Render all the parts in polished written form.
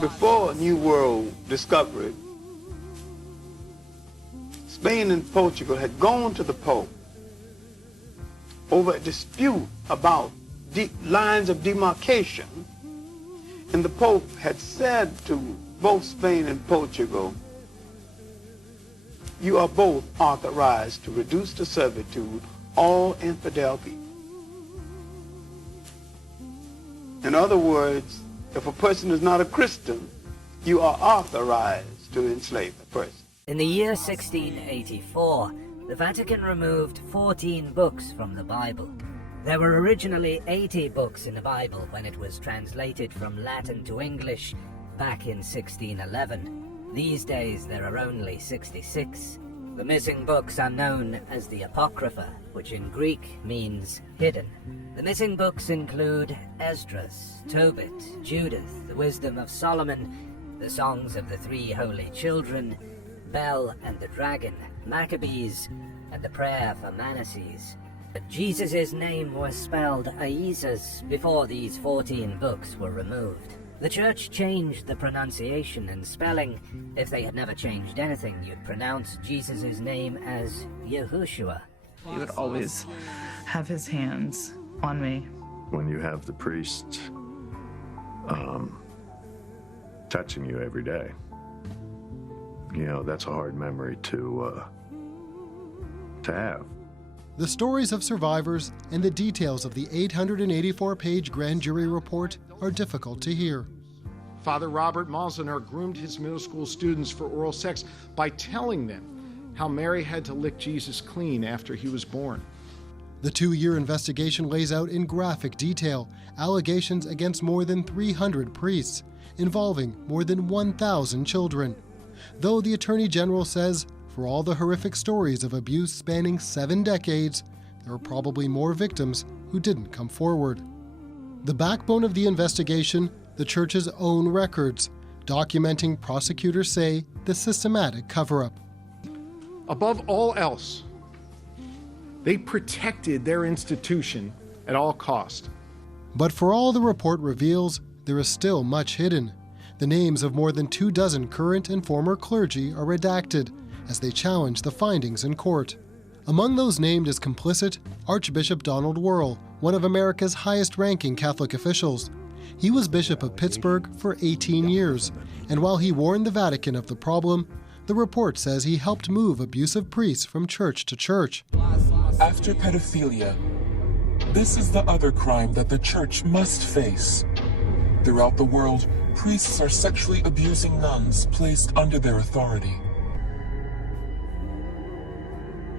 Before New World discovery, Spain and Portugal had gone to the Pope over a dispute about lines of demarcation, and the Pope had said to both Spain and Portugal, "You are both authorized to reduce to servitude all infidel people." In other words, if a person is not a Christian, you are authorized to enslave the person. In the year 1684, the Vatican removed 14 books from the Bible. There were originally 80 books in the Bible when it was translated from Latin to English back in 1611. These days there are only 66. The missing books are known as the Apocrypha, which in Greek means hidden. The missing books include Esdras, Tobit, Judith, the Wisdom of Solomon, the Songs of the Three Holy Children, Bel and the Dragon, Maccabees, and the Prayer for Manasseh. But Jesus' name was spelled Aizas before these 14 books were removed. The church changed the pronunciation and spelling. If they had never changed anything, you'd pronounce Jesus' name as Yahushua. He would always have his hands on me. When you have the priest touching you every day, you know, that's a hard memory to have. The stories of survivors and the details of the 884-page grand jury report are difficult to hear. Father Robert Malzahner groomed his middle school students for oral sex by telling them how Mary had to lick Jesus clean after he was born. The 2-year investigation lays out in graphic detail allegations against more than 300 priests, involving more than 1,000 children. Though the Attorney General says, for all the horrific stories of abuse spanning 7 decades, there are probably more victims who didn't come forward. The backbone of the investigation, the church's own records, documenting, prosecutors say, the systematic cover-up. Above all else, they protected their institution at all cost. But for all the report reveals, there is still much hidden. The names of more than 24 current and former clergy are redacted as they challenge the findings in court. Among those named as complicit, Archbishop Donald Wuerl, one of America's highest-ranking Catholic officials. He was Bishop of Pittsburgh for 18 years, and while he warned the Vatican of the problem, the report says he helped move abusive priests from church to church. After pedophilia, this is the other crime that the church must face. Throughout the world, priests are sexually abusing nuns placed under their authority.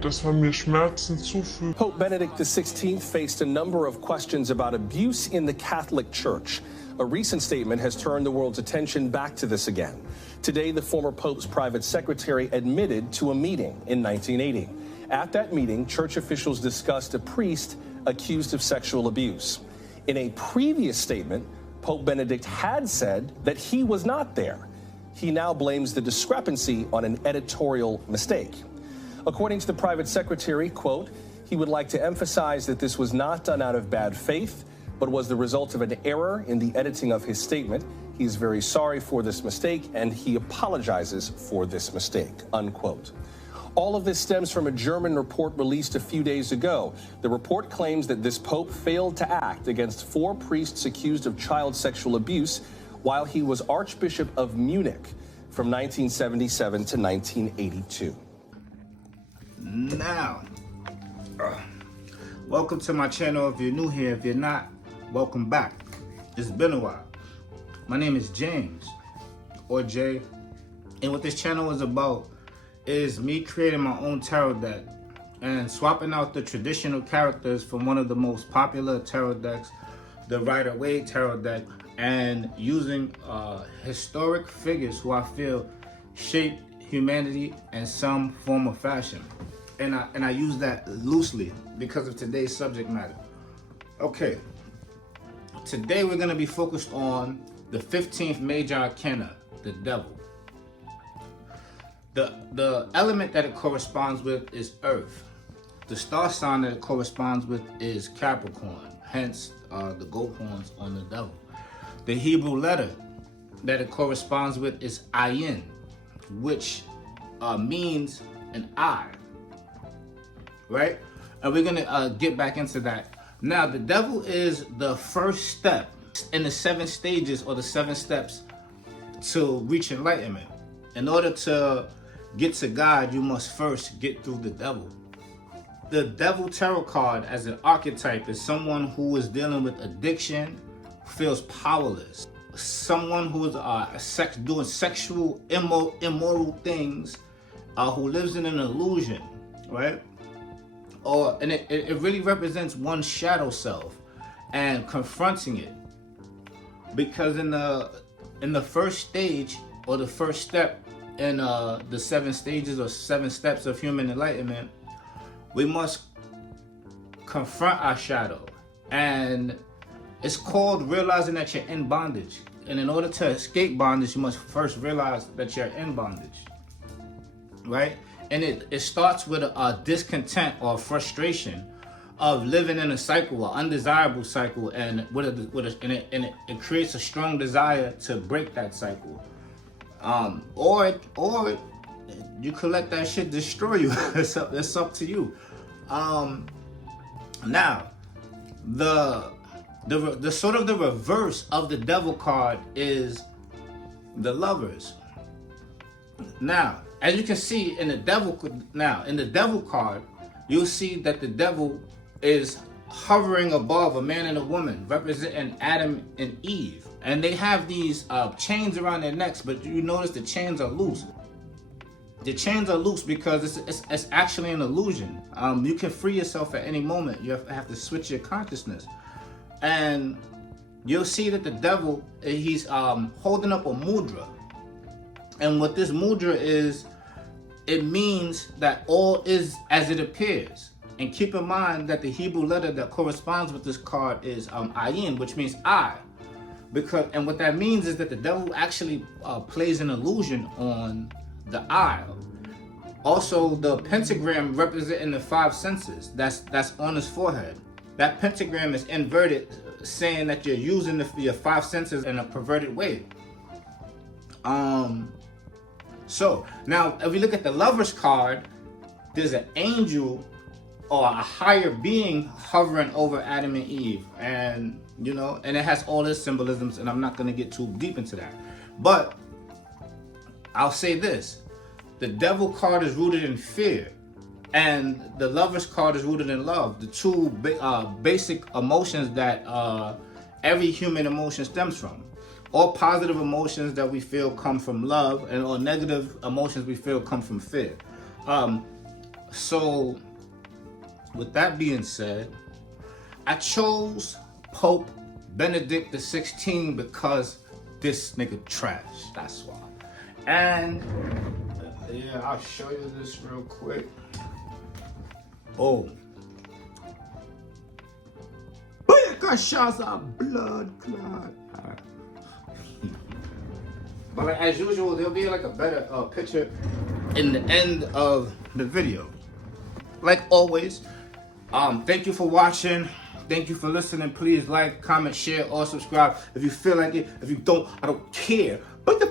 Pope Benedict XVI faced a number of questions about abuse in the Catholic Church. A recent statement has turned the world's attention back to this again. Today, the former Pope's private secretary admitted to a meeting in 1980. At that meeting, church officials discussed a priest accused of sexual abuse. In a previous statement, Pope Benedict had said that he was not there. He now blames the discrepancy on an editorial mistake. According to the private secretary, quote, he would like to emphasize that this was not done out of bad faith, but was the result of an error in the editing of his statement. He is very sorry for this mistake, and he apologizes for this mistake, unquote. All of this stems from a German report released a few days ago. The report claims that this pope failed to act against 4 priests accused of child sexual abuse while he was Archbishop of Munich from 1977 to 1982. Now, welcome to my channel. If you're new here, if you're not, welcome back. It's been a while. My name is James, or Jay, and what this channel is about is me creating my own tarot deck and swapping out the traditional characters from one of the most popular tarot decks, the Rider-Waite tarot deck, and using historic figures who I feel shaped humanity in some form or fashion. And I use that loosely because of today's subject matter. Okay, today we're going to be focused on the 15th major arcana, the devil. The element that it corresponds with is earth. The star sign that it corresponds with is Capricorn, hence the goat horns on the devil. The Hebrew letter that it corresponds with is ayin, which means an eye, right? And we're gonna get back into that. Now, the devil is the first step in the 7 stages or the 7 steps to reach enlightenment. In order to get to God, you must first get through the devil. The devil tarot card as an archetype is someone who is dealing with addiction, feels powerless. Someone who is doing sexual, immoral things, who lives in an illusion, right? And it really represents one's shadow self and confronting it. Because in the first stage, or the first step in the 7 stages or 7 steps of human enlightenment, we must confront our shadow. And it's called realizing that you're in bondage. And in order to escape bondage, you must first realize that you're in bondage, right? And it starts with a discontent or frustration of living in a cycle, an undesirable cycle, and it creates a strong desire to break that cycle. Or you could let that shit destroy you. It's up to you. Now, the sort of the reverse of the devil card is the Lovers. Now, as you can see in the devil card, you'll see that the devil is hovering above a man and a woman, representing Adam and Eve. And they have these chains around their necks, but you notice the chains are loose. The chains are loose because it's actually an illusion. You can free yourself at any moment. You have to switch your consciousness. And you'll see that the devil, he's holding up a mudra. And what this mudra is, it means that all is as it appears. And keep in mind that the Hebrew letter that corresponds with this card is ayin, which means eye. And what that means is that the devil actually plays an illusion on the eye. Also, the pentagram representing the 5 senses that's on his forehead. That pentagram is inverted, saying that you're using your 5 senses in a perverted way. So now, if we look at the Lovers card, there's an angel or a higher being hovering over Adam and Eve, and and it has all its symbolisms, and I'm not going to get too deep into that. But I'll say this: the devil card is rooted in fear, and the Lovers card is rooted in love. The two basic emotions that every human emotion stems from. All positive emotions that we feel come from love, and all negative emotions we feel come from fear. So, with that being said, I chose Pope Benedict XVI because this nigga trash. That's why. And yeah, I'll show you this real quick. Oh. Shots of blood clot. Alright. But like, as usual, there'll be like a better picture in the end of the video. Like always, thank you for watching. Thank you for listening. Please like, comment, share, or subscribe if you feel like it. If you don't, I don't care. But the